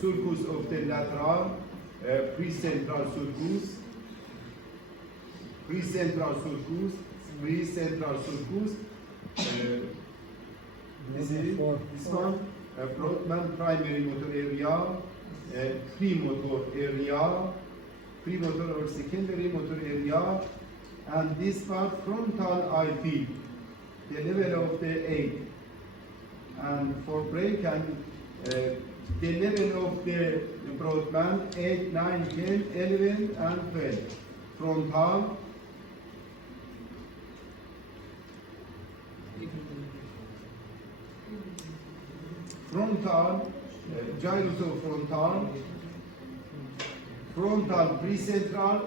sulcus of the lateral, precentral sulcus, precentral sulcus, precentral sulcus. This is this one, Brodmann primary motor area, premotor area, premotor or secondary motor area, and this part frontal eye field, the level of the 8. And for break and the level of the Brodmann 8, 9, 10, 11, and 12. Frontal, frontal, gyrosofrontal, frontal precentral,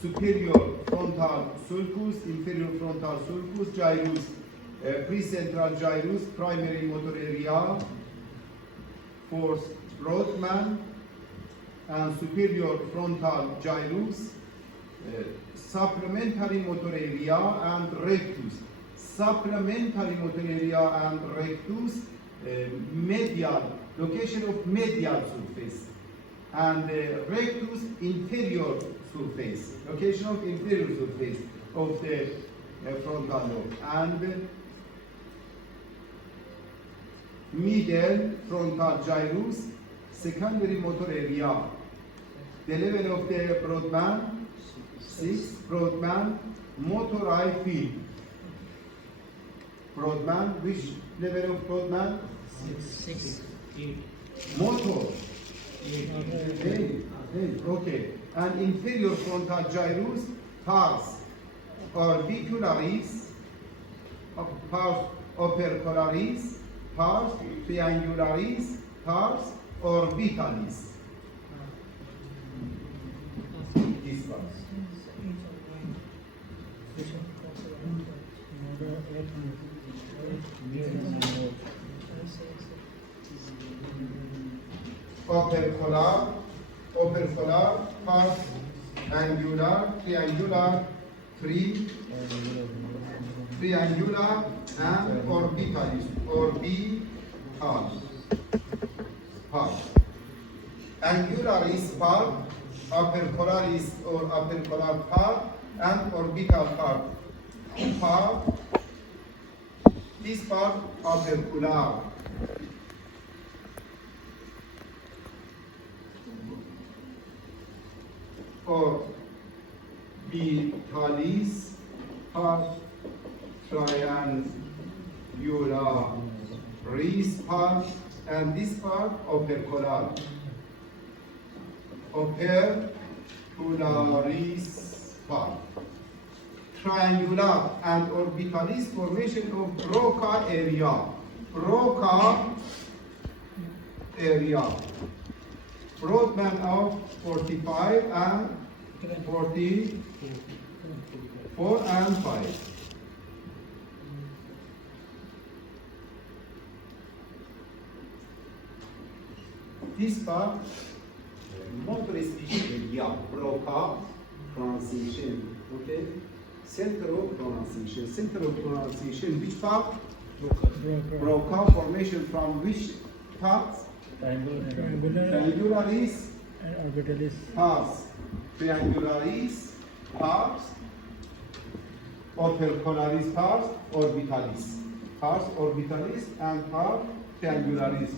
superior frontal sulcus, inferior frontal sulcus, gyrus, precentral gyrus, primary motor area, for Brodmann, and superior frontal gyrus, supplementary motor area and rectus. Supplementary motor area and rectus, medial, location of medial surface, and rectus inferior surface, location of inferior surface of the frontal lobe, and middle frontal gyrus, secondary motor area, the level of the Brodmann, 6, Brodmann, motor eye field. Brodmann, which level of Brodmann? 6, 8. Motor. 8. Okay. And inferior frontal gyrus, pars orbicularis, pars opercularis, pars triangularis, pars orbitalis. This one. Opercular, opercular, pars angular, triangular, triangular, and orbitalis, orbital, part. Angular is part, opercular is or opercular part, and orbital part. Part, this part opercular. Orbitalis, part, triangularis part, and this part opercular. Opercularis part. Triangular and orbitalis formation of Broca area. Broca area. Brodmann of 45 and 44 and 5. This part, motor speech area, Broca pronunciation, okay? Center of pronunciation. Center of pronunciation, which part? Broca formation from which part? Triangularis and orbitalis. Pars. Triangularis, pars. Opercularis, pars. Orbitalis. Pars, orbitalis, and pars, triangularis.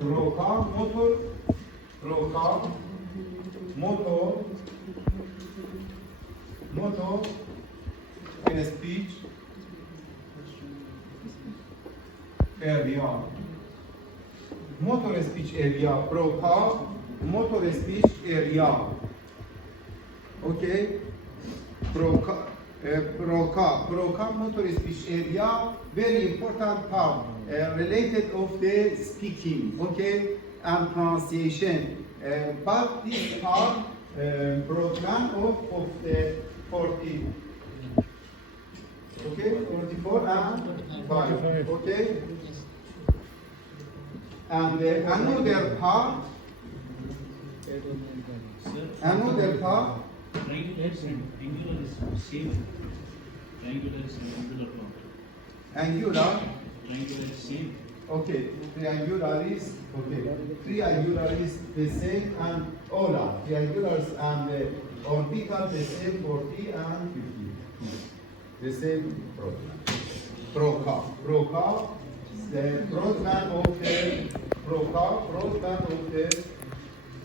Broca, motor. Broca, motor. Motor in speech area. Motor speech area. Broca, motor speech area. Okay. Broca, motor speech area. Very important part related of the speaking. Okay, and pronunciation. But this part, Brodmann of the 40, okay, 44 and 5, okay, and another part, Triangular is same. Triangular is angular plot. angular, Triangular is same. Okay, triangular is okay. Triangular is the same and olar. Triangulars and orbital the same 40 and 50. The same Broca. Broca. The broadband of the Broca. Broadband of the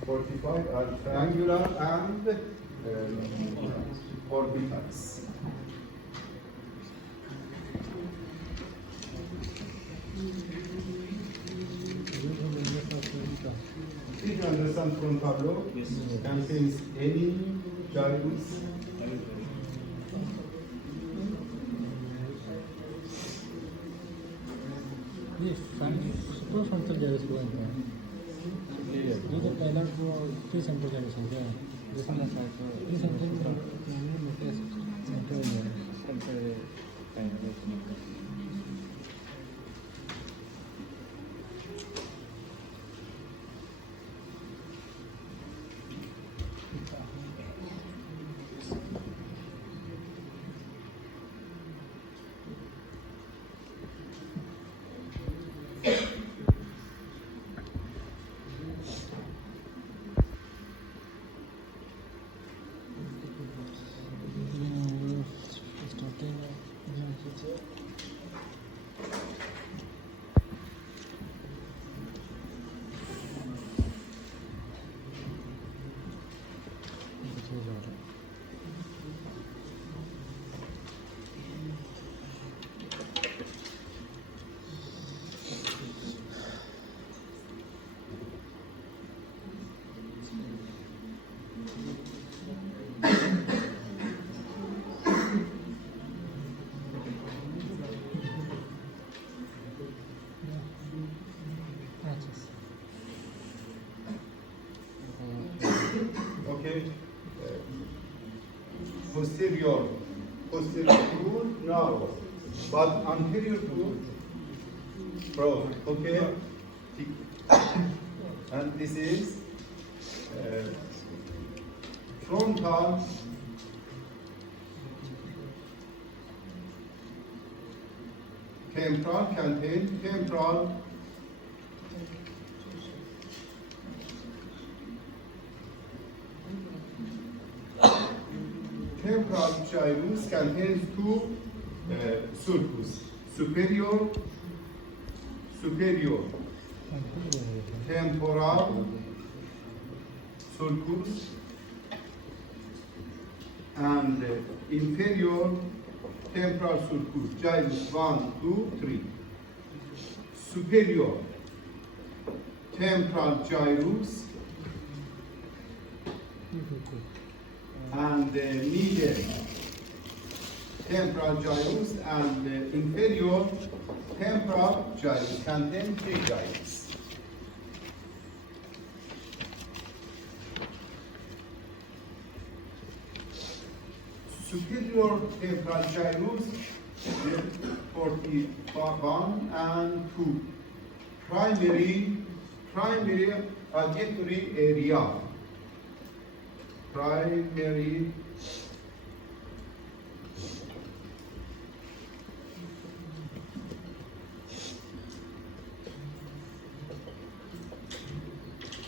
45 are triangular and orbitals. Did you understand from Pablo? Yes. Contains any gyrus? ये super frontal garage को है ये तो पहला को pre centre garage हो गया दूसरा pre centre Okay. Posterior to narrow, but anterior to broad. Okay. And this is frontal temporal contain temporal temporal gyrus contains two sulcus, superior temporal sulcus and inferior temporal sulcus, gyrus 1, 2, 3. Superior temporal gyrus and medial temporal gyrus and inferior temporal gyrus contain 3 gyrus. Superior temporal gyrus 41 and 2. Primary auditory area. Primary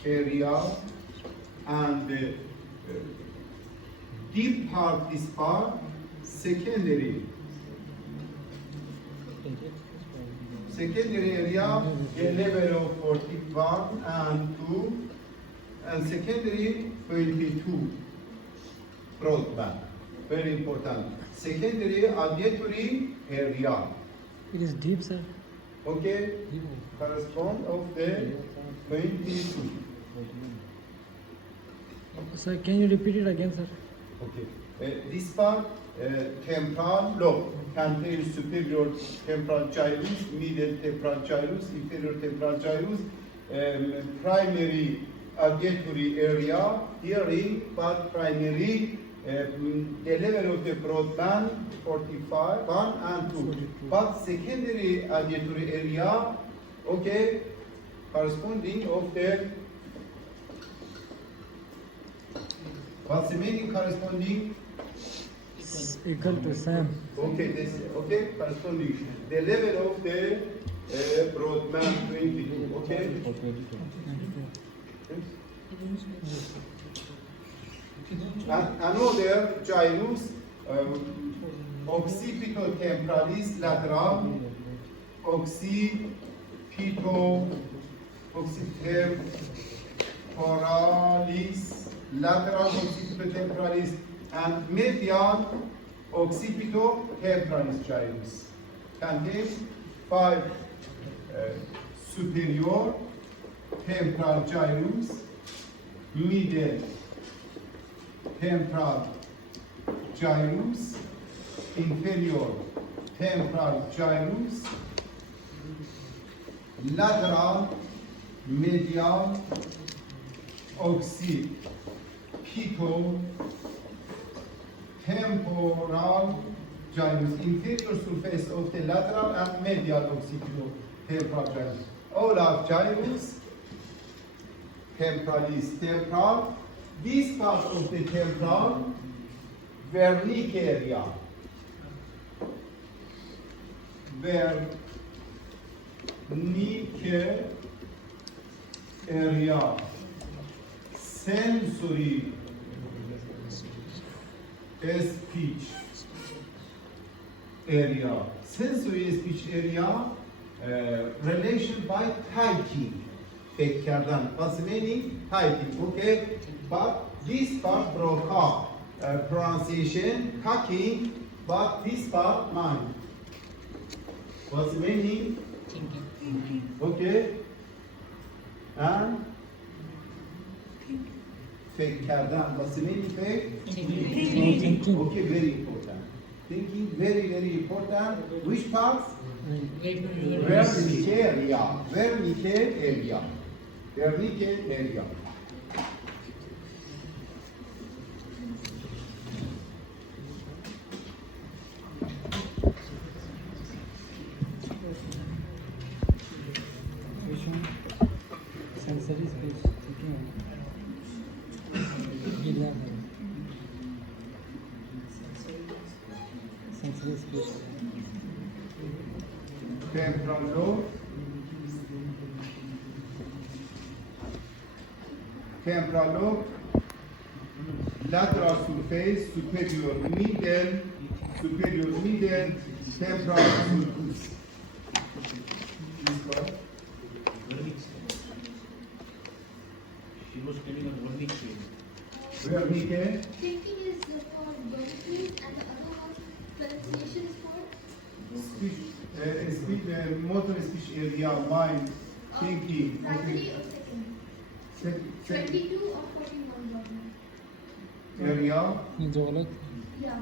area and deep part, this part, secondary area, a level of 41 and 2, and secondary 22 broadband. Very important. Secondary auditory area. It is deep, sir. Okay, correspond of the 22. Sir, can you repeat it again, sir? Okay. This part, temporal lobe, contains superior temporal gyrus, medial temporal gyrus, inferior temporal gyrus, primary auditory area, hearing, but primary, the level of the broadband, 45, 1 and 2. But secondary auditory area, okay, corresponding of the what's the meaning corresponding? Equal to same. Okay, this okay corresponding the level of the Broadman 22. Okay. And another gyrus, occipitotemporalis lateral, occipitotemporalis lateral, occipitotemporalis, and medial occipitotemporalis gyrus. Contains 5 superior temporal gyrus, middle temporal gyrus, inferior temporal gyrus, lateral, medial, occipitotemporal gyrus, inferior surface of the lateral and medial occipitotemporal gyrus. All of gyrus, temporalis, temporal. This part of the temporal, Wernicke area. Wernicke area. Sensory speech area. Sensory speech area, relation by typing. Fake kardan. What's the meaning? Typing. Okay. But this part broke up. Pronunciation, hacking, but this part mine. What's the meaning? Thinking. Okay. And fake kardan. What's the meaning? Fake? Thinking. Okay, very important. Thinking, very, very important. Which parts? Wernicke area. Wernicke area. Wernicke area. Sensory speech. Sensory speech. Temporal lobe. Temporal lobe. Lateral surface, superior middle, temporal sulcus. This part. She was telling us Wernicke. Wernicke. Thinking is for verbal and the other one pronunciation is for Speech, motor speech area, mind, thinking. primary or second? 22 or 41 Area, Jolak. Yeah.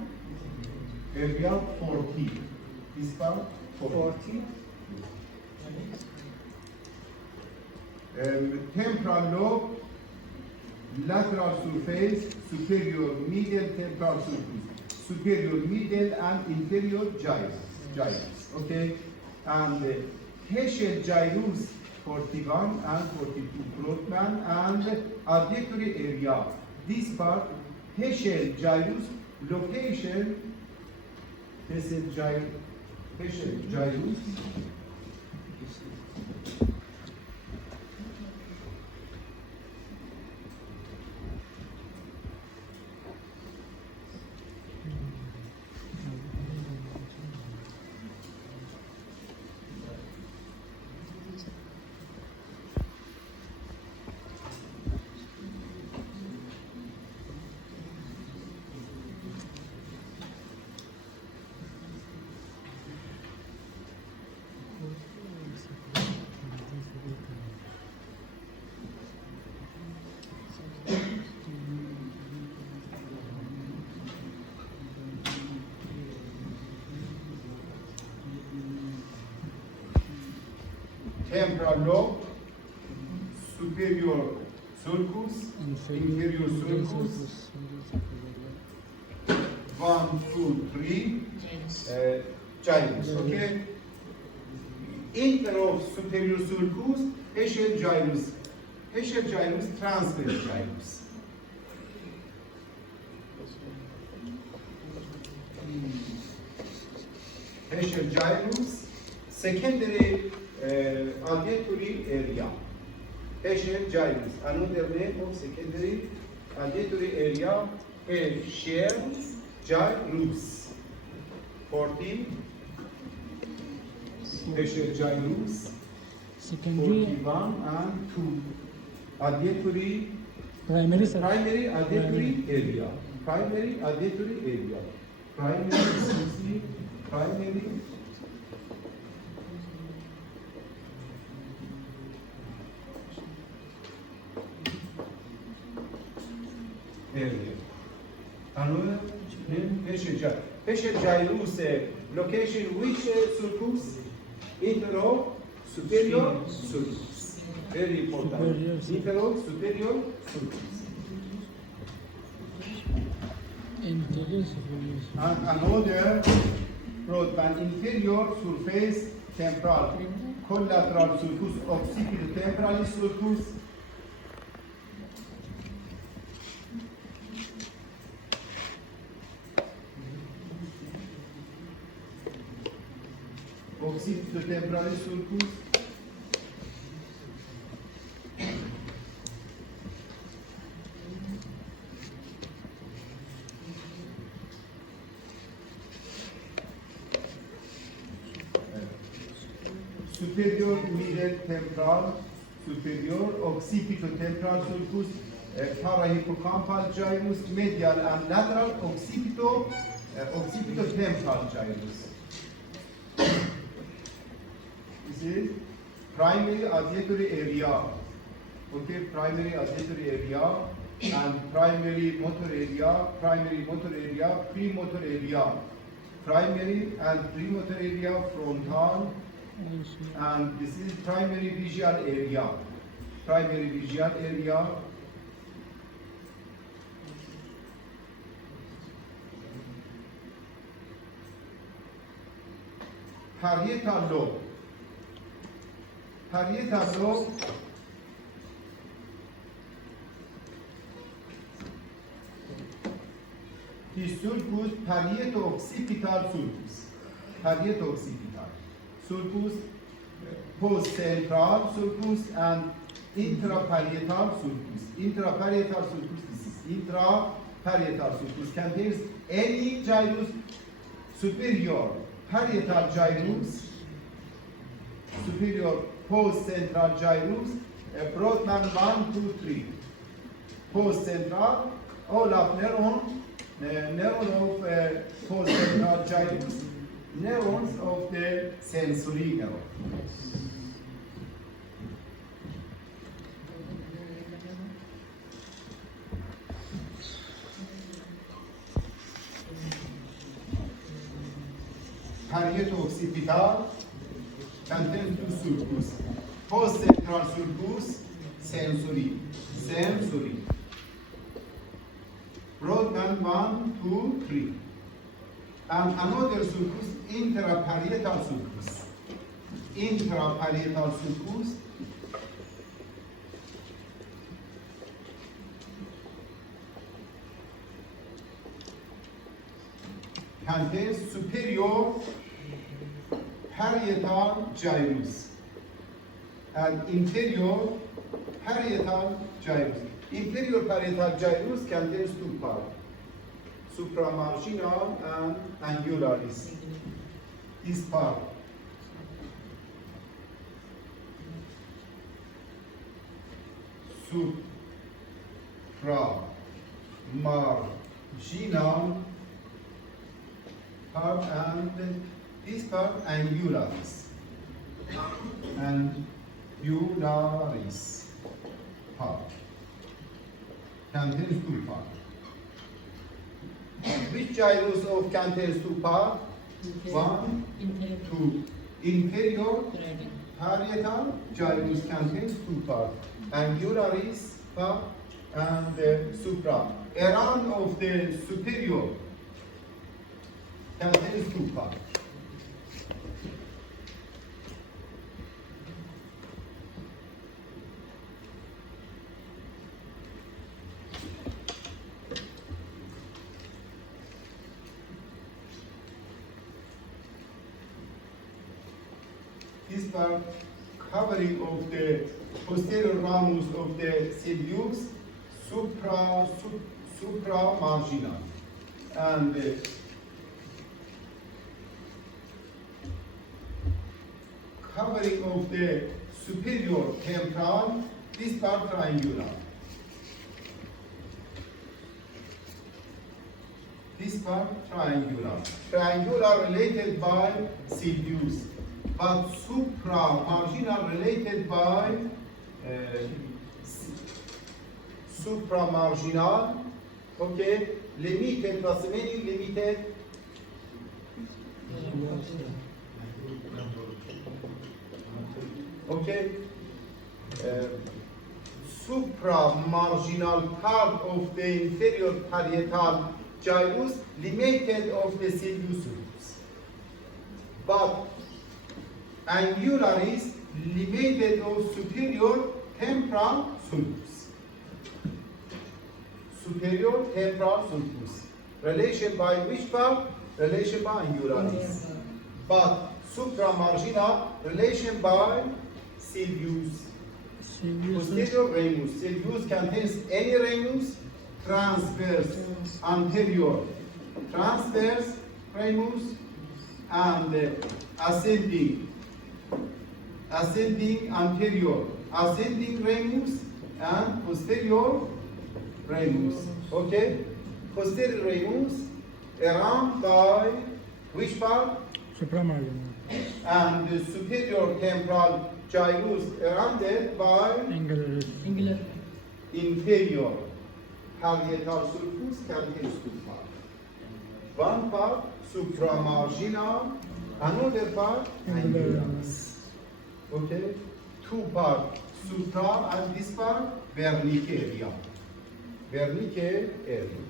area 40. This part 40. Temporal lobe, lateral surface, superior middle temporal surface, superior middle and inferior gyrus. Okay, and facial gyrus 41 and 42 Broadman and auditory area. This part facial gyrus location. Facial gyrus. Temporal lobe, superior sulcus, inferior sulcus, 1, 2, 3, gyrus, okay? Inter of superior sulcus, facial gyrus, transverse gyrus. Facial gyrus, secondary auditory area. Facial gyrus. Another name of secondary auditory area is facial gyrus. 40 facial gyrus. secondary 41 and 2. Auditory primary sir. primary auditory area. Primary auditory area. Primary area. Another name facial gyrus. Facial gyrus location which sulcus? Intero superior sulcus. Very important. Superior Intero superior sulcus. Anterior superior. And another broadband inferior surface temporal collateral sulcus occipital sulcus. Occipital sulcus. Superior middle temporal, superior occipitotemporal sulcus, parahippocampal gyrus, medial and lateral occipitotemporal gyrus. This is primary auditory area. Okay, primary auditory area and primary motor area, premotor area. Primary and premotor area frontal. And this is primary visual area. Primary visual area. Parietal lobe. Parietal lobe. The sulcus parieto-occipital sulcus. Parieto-occipital. Sulcus post-central sulcus and intraparietal sulcus. Intraparietal sulcus, this is intraparietal sulcus contains any gyrus superior parietal gyrus, superior post-central gyrus, Broadman 1, 2, 3. Post-central, all of neuron of post-central gyrus, neurons of the sensory neuron. Parieto-occipital contains two sulcus. Post-central sulcus, sensory. Broadman 1, 2, 3. And another sulcus, intraparietal sulcus. Intraparietal sulcus contains superior parietal gyrus and inferior parietal gyrus. Inferior parietal gyrus contains two parts, supramarginal and angularis. This part. Supramarginal part and this part angularis. Angularis part. Contains two parts. Which gyrus of contains two parts? 1, 2. Inferior parietal gyrus contains two parts. Angularis part and supra. Around of the superior contains two parts. This part covering of the posterior ramus of the cilius supramarginal, and covering of the superior temporal, this part triangular. This part triangular. Triangular related by cilius, but supramarginal related by supramarginal. Okay, limited plus many limited. Okay, supramarginal part of the inferior parietal gyrus limited of the cilius sulcus, but angularis limited of superior temporal sulcus. Superior temporal sulcus. Relation by which part? Relation by angularis. But supramarginal relation by cilius. Posterior ramus. Cilius contains any ramus, transverse, anterior, transverse ramus, and ascending anterior, ascending ramus, and posterior ramus. Okay? Posterior ramus around by which part? Supramarginal. And the superior temporal gyrus around it by Angular. inferior parietal sulcus calcaneus part. One part supramarginal, another part angularis. Okay? Two part supra and this part Wernicke area. Wernicke area.